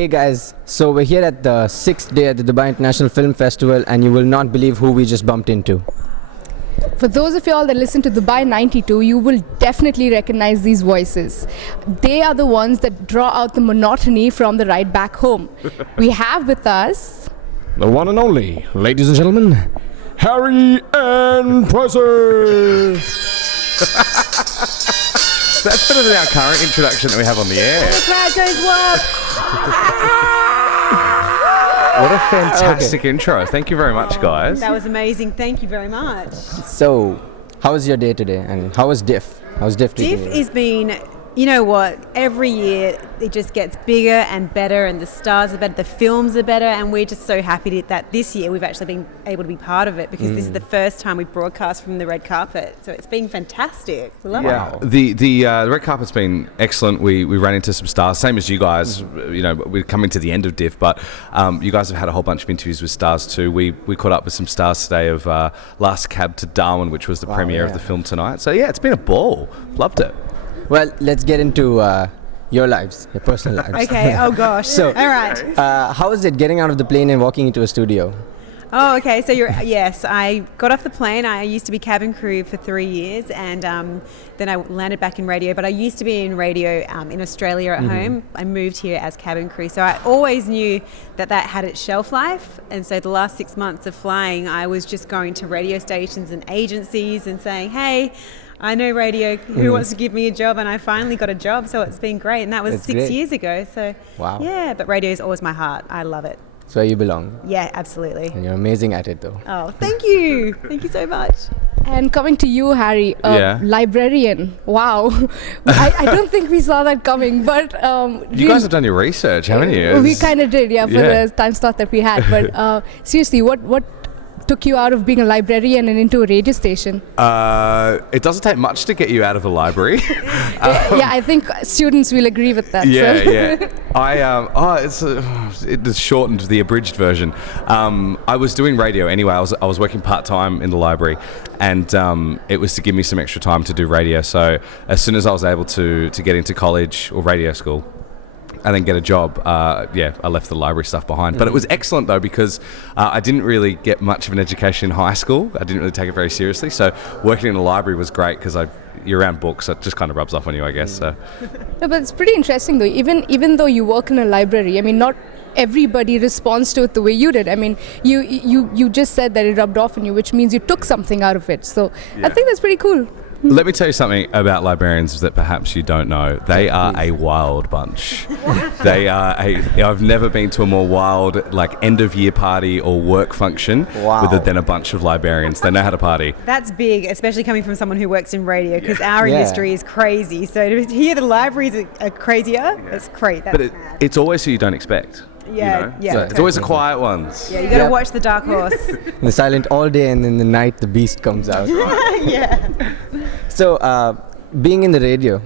Hey guys, so we're here at the 6th day at the Dubai International Film Festival and you will not believe who we just bumped into. For those of y'all that listen to Dubai 92, you will definitely recognize these voices. They are the ones that draw out the monotony from the ride back home. We have with us... the one and only, ladies and gentlemen, Harry and Pricey! That's better than our current introduction that we have on the air. The crowd goes wild. What a fantastic intro. Thank you very much, guys. That was amazing. Thank you very much. So, how was your day today and how was Diff? How's Diff treating Diff you? has been, you know what, every year it just gets bigger and better and the stars are better, the films are better, and we're just so happy that this year we've actually been able to be part of it because this is the first time we broadcast from the red carpet. So it's been fantastic. We love it. The red carpet's been excellent. We ran into some stars, same as you guys. You know, we're coming to the end of Diff, but you guys have had a whole bunch of interviews with stars too. We caught up with some stars today of Last Cab to Darwin, which was the premiere of the film tonight. So yeah, it's been a ball. Loved it. Well, let's get into your lives, your personal lives. Okay, oh gosh. So, all right. how is it getting out of the plane and walking into a studio? Oh, okay. So yes, I got off the plane. I used to be cabin crew for 3 years, and then I landed back in radio. But I used to be in radio in Australia at home. I moved here as cabin crew, so I always knew that had its shelf life. And so the last 6 months of flying, I was just going to radio stations and agencies and saying, "Hey, I know radio, who wants to give me a job?" And I finally got a job, so it's been great. And that was 6 years ago. So yeah, but radio is always my heart. I love it. It's where you belong. Yeah, absolutely. And you're amazing at it though. Oh, thank you. Thank you so much. And coming to you, Harry, librarian. Wow. I don't think we saw that coming, but... you guys have done your research, haven't you? We kind of did, for the time slot that we had. But seriously, what took you out of being a librarian and into a radio station? It doesn't take much to get you out of a library. I think students will agree with that. It's shortened, the abridged version. I was doing radio anyway. I was working part-time in the library, and it was to give me some extra time to do radio. So as soon as I was able to get into college or radio school and then get a job, I left the library stuff behind. But it was excellent though, because I didn't really get much of an education in high school. I didn't really take it very seriously. So working in the library was great because you're around books, so it just kind of rubs off on you, I guess. So. No, but it's pretty interesting though. Even though you work in a library, I mean, not everybody responds to it the way you did. I mean, you just said that it rubbed off on you, which means you took something out of it. So I think that's pretty cool. Let me tell you something about librarians that perhaps you don't know. They are a wild bunch. I've never been to a more wild, like, end-of-year party or work function than a bunch of librarians. They know how to party. That's big, especially coming from someone who works in radio, because our industry is crazy. So to hear the libraries are crazier, it's great. That's mad. It's always who you don't expect. Yeah. So it's always the quiet ones. Yeah, you got to watch the dark horse. They're silent all day, and in the night the beast comes out. Yeah. So, being in the radio,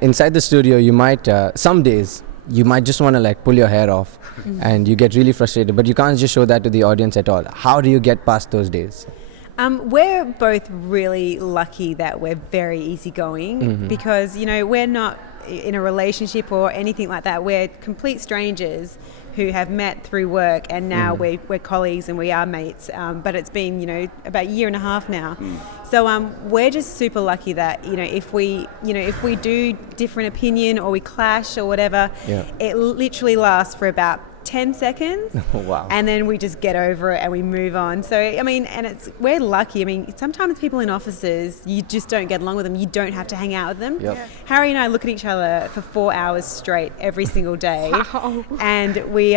inside the studio, you might some days you might just want to like pull your hair off, and you get really frustrated. But you can't just show that to the audience at all. How do you get past those days? We're both really lucky that we're very easygoing because we're not in a relationship or anything like that. We're complete strangers who have met through work, and now we're colleagues and we are mates. But it's been about a year and a half now. So we're just super lucky that if we do different opinion or we clash or whatever, it literally lasts for about 10 seconds. Wow. And then we just get over it and we move on. So, I mean, and we're lucky. I mean, sometimes people in offices, you just don't get along with them. You don't have to hang out with them. Yep. Harry and I look at each other for 4 hours straight every single day. Wow. And we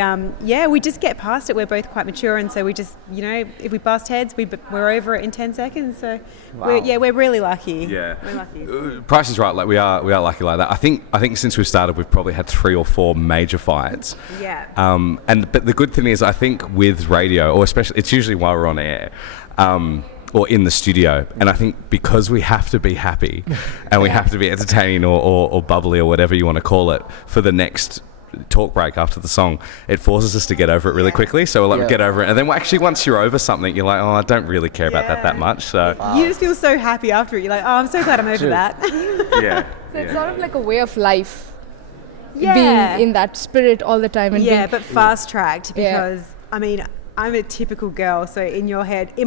just get past it. We're both quite mature. And so we just, if we bust heads, we're over it in 10 seconds. So, we're really lucky. Yeah. We're lucky. Price is right. Like we are lucky like that. I think since we've started, we've probably had 3 or 4 major fights. Yeah. But the good thing is, I think with radio, or especially, it's usually while we're on air, or in the studio, and I think because we have to be happy, and we have to be entertaining or bubbly or whatever you want to call it for the next talk break after the song, it forces us to get over it really quickly. So we'll get over it, and then actually once you're over something, you're like, oh, I don't really care about that much. So you just feel so happy after it. You're like, oh, I'm so glad I'm over that. yeah. So it's sort of like a way of life. Yeah. being in that spirit all the time. And Yeah, being, but fast tracked Yeah. because I mean I'm a typical girl. So in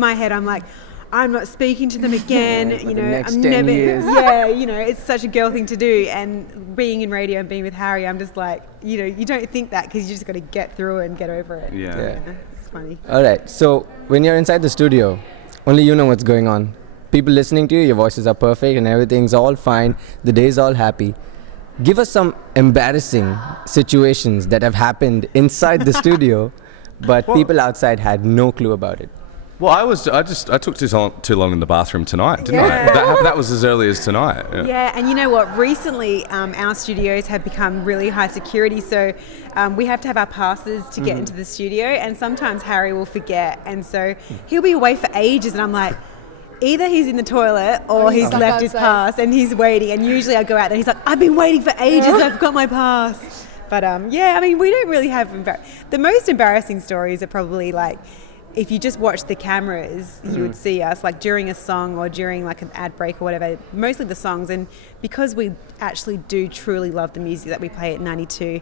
my head, I'm like, I'm not speaking to them again. For You the know, next I'm 10 never. years. Yeah, you know, it's such a girl thing to do. And being in radio and being with Harry, I'm just like, you know, you don't think that because you just got to get through it and get over it. Yeah. Yeah. It's funny. All right. So when you're inside the studio, only you know what's going on. People listening to you, your voices are perfect and everything's all fine. The day's all happy. Give us some embarrassing situations that have happened inside the studio, but people outside had no clue about it. Well, I took too long in the bathroom tonight, didn't I? That was as early as tonight. Yeah. Yeah, and you know what? Recently, our studios have become really high security, so we have to have our passes to get into the studio, and sometimes Harry will forget, and so he'll be away for ages, and I'm like, either he's in the toilet or he's stuck left his outside. pass, and he's waiting, and usually I go out there, he's like, I've been waiting for ages, I've got my pass. But yeah, I mean, we don't really have, the most embarrassing stories are probably like, if you just watch the cameras, you would see us like during a song or during like an ad break or whatever, mostly the songs. And because we actually do truly love the music that we play at 92,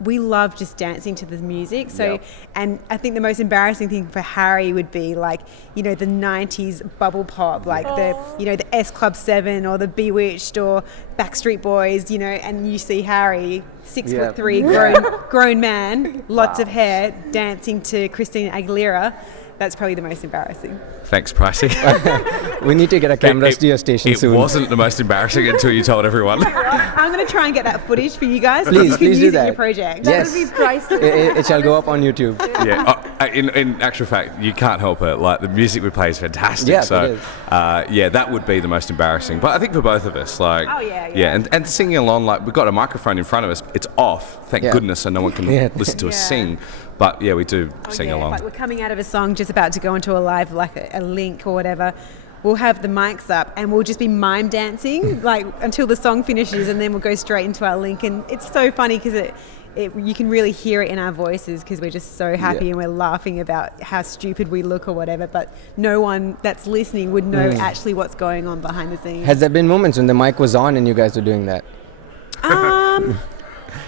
we love just dancing to the music. So, and I think the most embarrassing thing for Harry would be like, you know, the 90s bubble pop, like the, you know, the S Club 7 or the Bewitched or Backstreet Boys, you know, and you see Harry, 6'3", grown man, lots of hair, dancing to Christina Aguilera. That's probably the most embarrassing. Thanks, Pricey. We need to get a camera to your station It soon. wasn't the most embarrassing until you told everyone. I'm going to try and get that footage for you guys. Please, you can please do use it in that. your project. Yes. That would be priceless. It shall go up on YouTube. Yeah. In actual fact, you can't help it. Like the music we play is fantastic. Yeah, so it is. yeah, that would be the most embarrassing. But I think for both of us, like Oh, yeah. and singing along, like we've got a microphone in front of us. It's off, thank Yeah. goodness, so no one can Yeah. listen to us Yeah. sing. But yeah, we do sing Yeah, along. like we're coming out of a song, just about to go into a live, like a link or whatever. We'll have the mics up and we'll just be mime dancing like until the song finishes, and then we'll go straight into our link. And it's so funny because you can really hear it in our voices because we're just so happy and we're laughing about how stupid we look or whatever. But no one that's listening would know actually what's going on behind the scenes. Has there been moments when the mic was on and you guys were doing that? I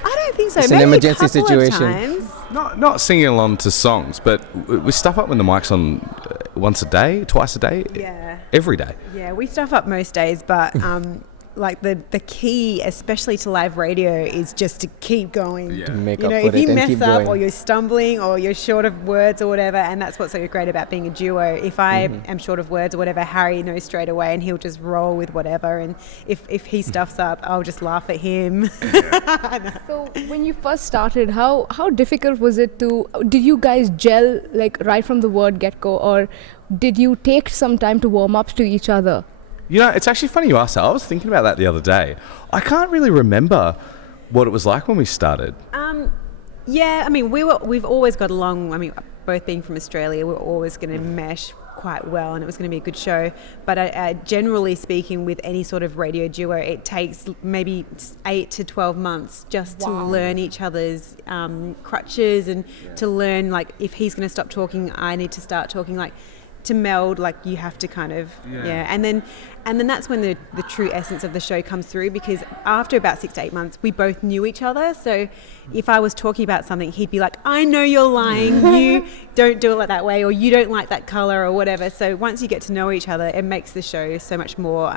don't think so. It's an Maybe emergency a couple situation. Of times. Not singing along to songs, but we stuff up when the mic's on once a day, twice a day, Yeah. every day. Yeah, we stuff up most days, but like the key, especially to live radio, is just to keep going. Yeah. To make You up know, for if it you and mess keep up going. or you're stumbling or you're short of words or whatever, and that's what's so great about being a duo. If I am short of words or whatever, Harry knows straight away and he'll just roll with whatever. And if he stuffs up, I'll just laugh at him. So when you first started, how difficult was it did you guys gel like right from the word get-go, or did you take some time to warm up to each other? You know, it's actually funny you asked that. I was thinking about that the other day. I can't really remember what it was like when we started. Yeah, I mean, we've always got along. I mean, both being from Australia, we're always going to mesh quite well, and it was going to be a good show. But generally speaking, with any sort of radio duo, it takes maybe 8 to 12 months just to learn each other's crutches and to learn, like, if he's going to stop talking, I need to start talking, like, to meld, like you have to kind of and then that's when the true essence of the show comes through, because after about 6 to 8 months we both knew each other. So if I was talking about something, he'd be like, I know you're lying, you don't do it like that way, or you don't like that color or whatever. So once you get to know each other, it makes the show so much more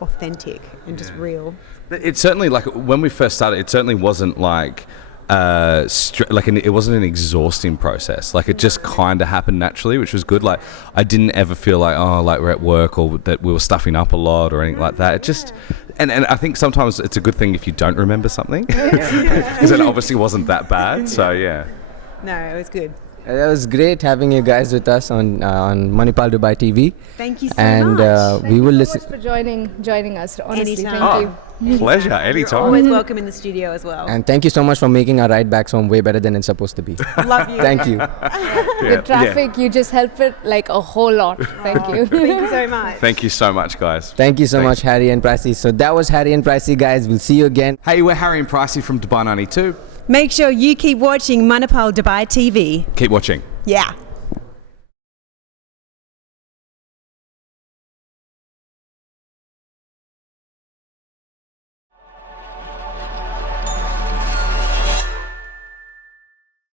authentic and just real. It certainly, like when we first started, it certainly wasn't like it wasn't an exhausting process. Like it just kind of happened naturally, which was good. Like I didn't ever feel like, oh, like we're at work or that we were stuffing up a lot or anything like that. It just, and I think sometimes it's a good thing if you don't remember something, because it obviously wasn't that bad. So yeah. No, it was good. That was great having you guys with us on Manipal Dubai TV. Thank you so And much. we will Thank you listen. so much for joining us. Honestly, Anytime. thank you. Pleasure, You're anytime. always welcome in the studio as well. And thank you so much for making our ride back home way better than it's supposed to be. Love you. Thank you. The traffic, you just help it like a whole lot. Thank you. Thank you so much. Thank you so much, guys. Thank you so Thanks. much, Harry and Pricey. So that was Harry and Pricey, guys. We'll see you again. Hey, we're Harry and Pricey from Dubai 92. Make sure you keep watching Manipal Dubai TV. Keep watching. Yeah.